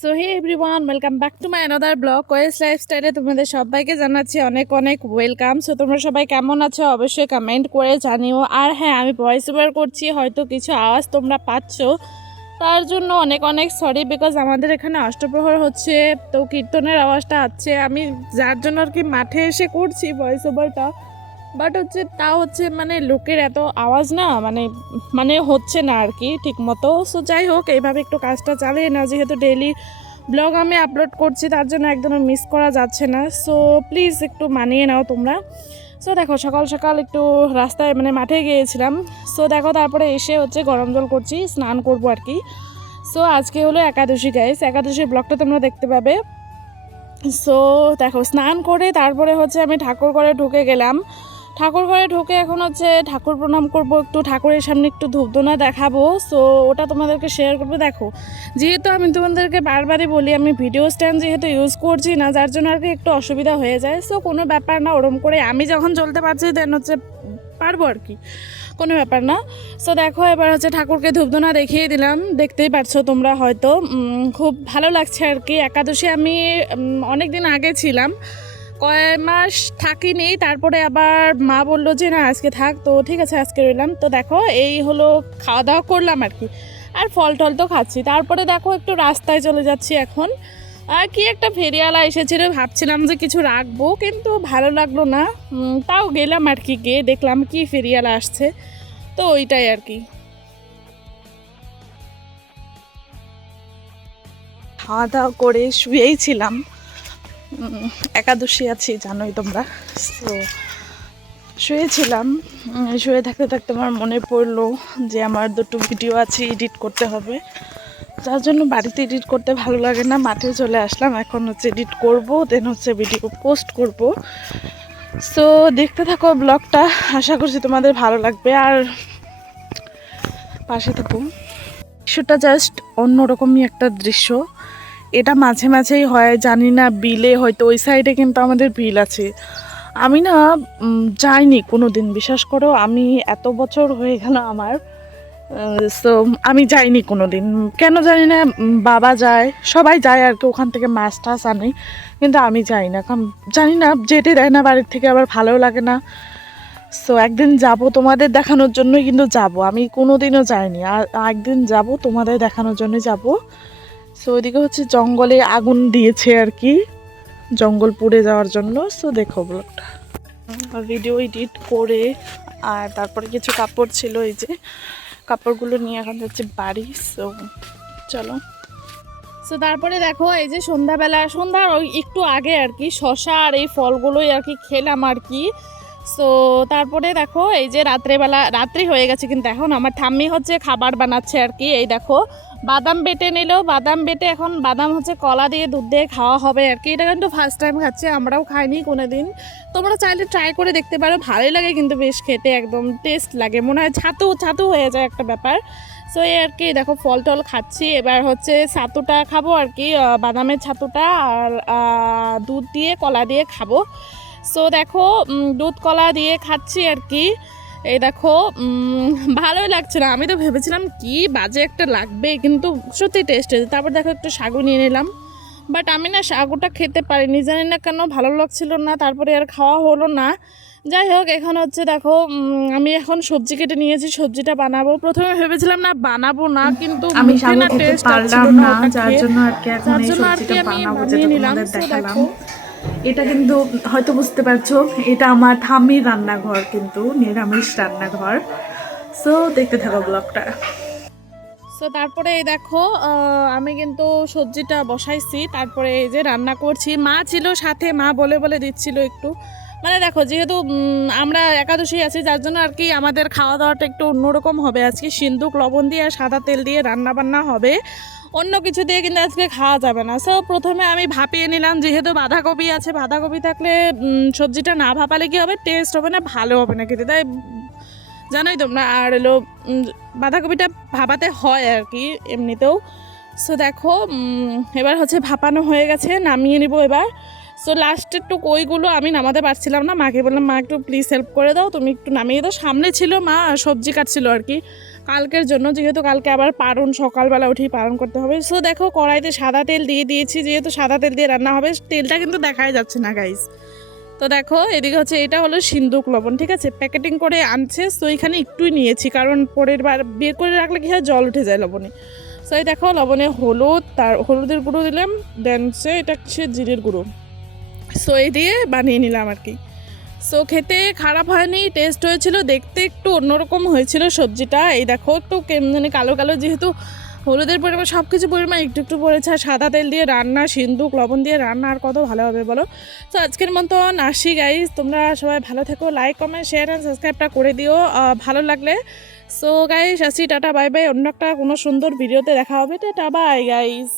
So hey everyone, welcome back to my another blog কোয়েস লাইফস্টাইলে তোমাদের সবাইকে জানাচ্ছি অনেক অনেক ওয়েলকাম। সো তোমরা সবাই কেমন আছো অবশ্যই কমেন্ট করে জানিও। আর হ্যাঁ, আমি ভয়েস ওভার করছি, হয়তো কিছু আওয়াজ তোমরা পাচ্ছ, তার জন্য অনেক অনেক সরি, বিকজ আমাদের এখানে অষ্টপ্রহর হচ্ছে, তো কীর্তনের আওয়াজটা আছে, আমি যার জন্য আর কি মাঠে এসে করছি ভয়েস ওভারটা। বাট হচ্ছে তা হচ্ছে মানে লোকের এত আওয়াজ না, মানে মানে হচ্ছে না আর কি ঠিক মতো। সো যাই হোক, এইভাবে একটু কাজটা চালিয়ে না, যেহেতু ডেইলি ব্লগ আমি আপলোড করছি, তার জন্য একদমই মিস করা যাচ্ছে না। সো প্লিজ একটু মানিয়ে নাও তোমরা। সো দেখো, সকাল সকাল একটু রাস্তায় মানে মাঠে গিয়েছিলাম। সো দেখো, তারপরে এসে হচ্ছে গরম জল করছি, স্নান করবো আর কি। সো আজকে হলো একাদশী গাইস, একাদশীর ব্লগটা তোমরা দেখতে পাবে। সো দেখো, স্নান করে তারপরে হচ্ছে আমি ঠাকুর ঘরে ঢুকে গেলাম। ঠাকুর ঘরে ঢুকে এখন হচ্ছে ঠাকুর প্রণাম করব, একটু ঠাকুরের সামনে একটু ধূপধুনা দেখাবো। সো ওটা তোমাদেরকে শেয়ার করবো। দেখো, যেহেতু আমি তোমাদেরকে বারবারই বলি, আমি ভিডিও স্ট্যান্ড যেহেতু ইউজ করছি না, যার জন্য আর কি একটু অসুবিধা হয়ে যায়। সো কোনো ব্যাপার না, ওরম করে আমি যখন চলতে পারছি দেন হচ্ছে পারবো আর কি, কোনো ব্যাপার না। সো দেখো, এবার হচ্ছে ঠাকুরকে ধূপধুনা দেখিয়ে দিলাম, দেখতেই পারছো তোমরা হয়তো। খুব ভালো লাগছে আর কি। একাদশী আমি অনেক দিন আগে ছিলাম, কয়েক মাস থাকিনি, তারপরে আবার মা বললো যে না আজকে থাক, তো ঠিক আছে আজকে রইলাম। তো দেখো, এই হলো খাওয়া দাওয়া করলাম আর কি, আর ফল টল তো খাচ্ছি। তারপরে দেখো একটু রাস্তায় চলে যাচ্ছি এখন। আর কি একটা ফেরিওয়ালা এসেছিল, ভাবছিলাম যে কিছু রাখবো, কিন্তু ভালো লাগলো না। তাও গেলাম আর কি, গিয়ে দেখলাম কি ফেরিওয়ালা আসছে, তো ওইটাই আর কি। খাওয়া দাওয়া করে শুয়েই ছিলাম, একাদশী আছি জানোই তোমরা। তো শুয়েছিলাম, শুয়ে থাকতে থাকতে আমার মনে পড়লো যে আমার দুটো ভিডিও আছে, এডিট করতে হবে, যার জন্য বাড়িতে এডিট করতে ভালো লাগে না, মাঠে চলে আসলাম। এখন হচ্ছে এডিট করব, দেন হচ্ছে ভিডিও পোস্ট করব। সো দেখতে থাকো ব্লগটা, আশা করছি তোমাদের ভালো লাগবে, আর পাশে থাকো। দৃশ্যটা জাস্ট অন্যরকমই একটা দৃশ্য। এটা মাঝে মাঝেই হয়, জানি না বিলে হয়তো, ওই সাইডে কিন্তু আমাদের বিল আছে। আমি না যাইনি কোনো দিন, বিশ্বাস করো, আমি এত বছর হয়ে গেল আমার। সো আমি যাইনি কোনো দিন, কেন জানি না। বাবা যায়, সবাই যায় আর কি, ওখান থেকে মাছ টাছ আনে, কিন্তু আমি যাই না, কারণ জানি না, যেতে দেয় না বাড়ির থেকে, আবার ভালোও লাগে না। সো একদিন যাব তোমাদের দেখানোর জন্যই, কিন্তু যাব, আমি কোনো দিনও যাইনি, আর একদিন যাব তোমাদের দেখানোর জন্যই যাব। সো ওইদিকে হচ্ছে জঙ্গলে আগুন দিয়েছে আর কি, জঙ্গল পুড়ে যাওয়ার জন্য। সো দেখো ব্লগটা, ভিডিও এডিট করে, আর তারপরে কিছু কাপড় ছিল, এই যে কাপড়গুলো নিয়ে এখন যাচ্ছে বাড়ি। সো চলো। সো তারপরে দেখো, এই যে সন্ধ্যার ওই একটু আগে আর কি, শশা আর এই ফলগুলোই আর কি খেলাম আর কি। সো তারপরে দেখো, এই যে রাত্রি হয়ে গেছে, কিন্তু এখন আমার ঠাম্মি হচ্ছে খাবার বানাচ্ছে আর কি। এই দেখো, বাদাম বেটে নিল, বাদাম বেটে এখন বাদাম হচ্ছে কলা দিয়ে দুধ দিয়ে খাওয়া হবে আর কি। এটা কিন্তু ফার্স্ট টাইম খাচ্ছে, আমরাও খাইনি কোনো দিন। তোমরা চাইলে ট্রাই করে দেখতে পারো, ভালোই লাগে কিন্তু বেশ খেতে, একদম টেস্ট লাগে, মনে হয় ছাতু ছাতু হয়ে যায় একটা ব্যাপার। সো এই আর কি, দেখো ফল টল খাচ্ছি। এবার হচ্ছে ছাতুটা খাবো আর কি, বাদামের ছাতুটা, আর দুধ দিয়ে কলা দিয়ে খাবো। সো দেখো, দুধ কলা দিয়ে খাচ্ছি আর কি। এই দেখো, ভালোই লাগছে না, আমি তো ভেবেছিলাম কি বাজে একটা লাগবে, কিন্তু সত্যি টেস্ট হয়েছে। তারপর দেখো একটু সাগু নিয়ে নিলাম, বাট আমি না সাগুটা খেতে পারিনি, জানি না কেন, ভালো লাগছিল না, তারপরে আর খাওয়া হলো না। যাই হোক, এখন হচ্ছে দেখো, আমি এখন সবজি কেটে নিয়েছি, সবজিটা বানাবো। প্রথমে ভেবেছিলাম না বানাবো না, কিন্তু আমি মুখে সাগু না খেতে টেস্ট পারলাম আসছিল না, না, ওটা যার খেয়ে, জন্য আর কি এখন যার এই জন্য আর কি সবজিটা আমি বানাবো, বানিয়ে যেটা নিলাম। তোমাদের সো দেখালাম। দেখো, এটা কিন্তু হয়তো বুঝতে পারছো, এটা আমার ঠাম্মির রান্নাঘর, কিন্তু নিরামিষ রান্নাঘর। সো দেখতে থাকো ব্লগটা। সো তারপরে এই দেখো, আমি কিন্তু সবজিটা বসাইছি, তারপরে এই যে রান্না করছি। মা ছিল সাথে, মা বলে বলে দিচ্ছিল একটু, মানে দেখো, যেহেতু আমরা একাদশী আছি, যার জন্য আর কি আমাদের খাওয়া দাওয়াটা একটু অন্যরকম হবে আজকে। সিন্দুক লবণ দিয়ে আর সাদা তেল দিয়ে রান্না বান্না হবে, অন্য কিছু দিয়ে কিন্তু আজকে খাওয়া যাবে না। সো প্রথমে আমি ভাপিয়ে নিলাম, যেহেতু বাঁধাকপি আছে, বাঁধাকপি থাকলে সবজিটা না ভাপালে কি হবে, টেস্ট হবে না, ভালো হবে না খেতে, তাই জানোই তোমরা। আর হলো বাঁধাকপিটা ভাপাতে হয় আর কি এমনিতেও। সো দেখো, এবার হচ্ছে ভাপানো হয়ে গেছে, নামিয়ে নিব এবার। সো লাস্টের টুক ওইগুলো আমি নামাতে পারছিলাম না, মাকে বললাম মা একটু প্লিজ হেল্প করে দাও, তুমি একটু নামিয়ে দাও। সামনে ছিল মা, সবজি কাটছিল আর কি, কালকের জন্য, যেহেতু কালকে আবার পারণ, সকালবেলা উঠেই পালন করতে হবে। সো দেখো কড়াইতে সাদা তেল দিয়ে দিয়েছি, যেহেতু সাদা তেল দিয়ে রান্না হবে, তেলটা কিন্তু দেখাই যাচ্ছে না গাইস। তো দেখো এদিকে হচ্ছে এটা হলো সিন্দুক লবণ, ঠিক আছে, প্যাকেটিং করে আনছে। সো এখানে একটুই নিয়েছি, কারণ পরের বার বের করে রাখলে কি হয়, জল উঠে যায় লবণে। সো এই দেখো লবণে হলুদ, তার হলুদের গুঁড়ো দিলাম, দেন এটা হচ্ছে জিরের গুঁড়ো। সো এই দিয়ে বানিয়ে নিলাম আর কি। সো খেতে খারাপ হয়নি, টেস্ট হয়েছিল, দেখতে একটু অন্যরকম হয়েছিল সবজিটা। এই দেখো একটু কেমন জানি কালো কালো, যেহেতু হলুদের পরিমাণ সব কিছু পরিমাণ একটু একটু পড়েছে, আর সাদা তেল দিয়ে রান্না, সিন্দুক লবণ দিয়ে রান্না, আর কত ভালো হবে বলো। তো আজকের মতন আসি গাইজ, তোমরা সবাই ভালো থেকো, লাইক কমেন্ট শেয়ার অ্যান্ড সাবস্ক্রাইবটা করে দিও ভালো লাগলে। সো গাইজ আসি, টাটা বাই বাই, অন্য একটা কোনো সুন্দর ভিডিওতে দেখা হবে, টাটা বাই গাইজ।